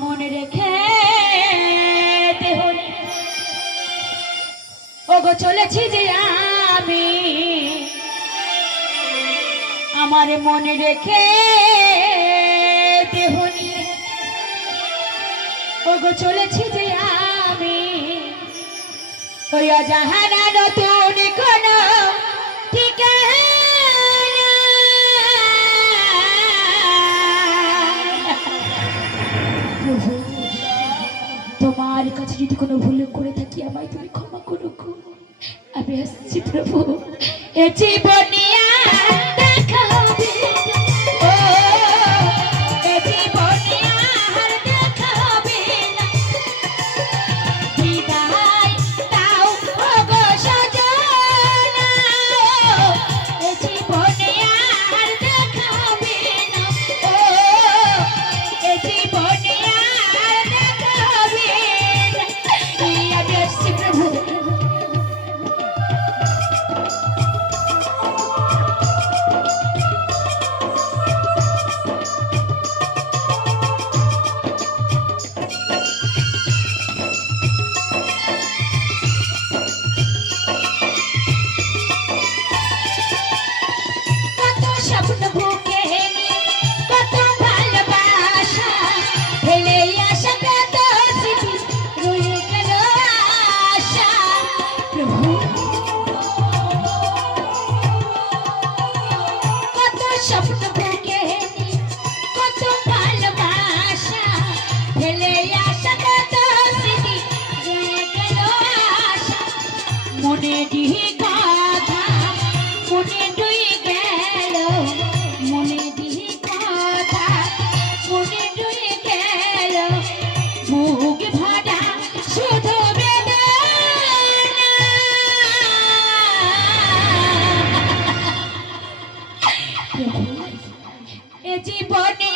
মনে রেখে দেহনি ওগো চলেছি যে আমি আমার মনে রেখে দেহনি ওগো চলেছি যে আমি ওই অজাহানা নতুন কোন ঠিকানা প্রভু তোমার কাছে যদি কোনো ভুল করে থাকি আমায় তুমি ক্ষমা করো গো। আমি আসছি প্রভু এ জীবনে আর দেখা হবে ও এ জীবনে আর দেখা হবে না বিদায় দাও ওগো সজনা এ জীবনে আর দেখা হবে না ও এ জীবনে আর দেখা হবে না আমি আসছি প্রভু। কত স্বপ্ন বুকে কত ভালোবাসা ফেলে আসা কত স্মৃতি রয়ে গেল আশা প্রভু কত স্বপ্ন বুকে কত ভালোবাসা ফেলে আসা কত স্মৃতি রয়ে গেল আশা মনে দিহি কথা মনে দুই গেল মনে দিহি কথা মনে দুই গেল বুক ভরা শুধু বেদনা প্রভু এ জীবনে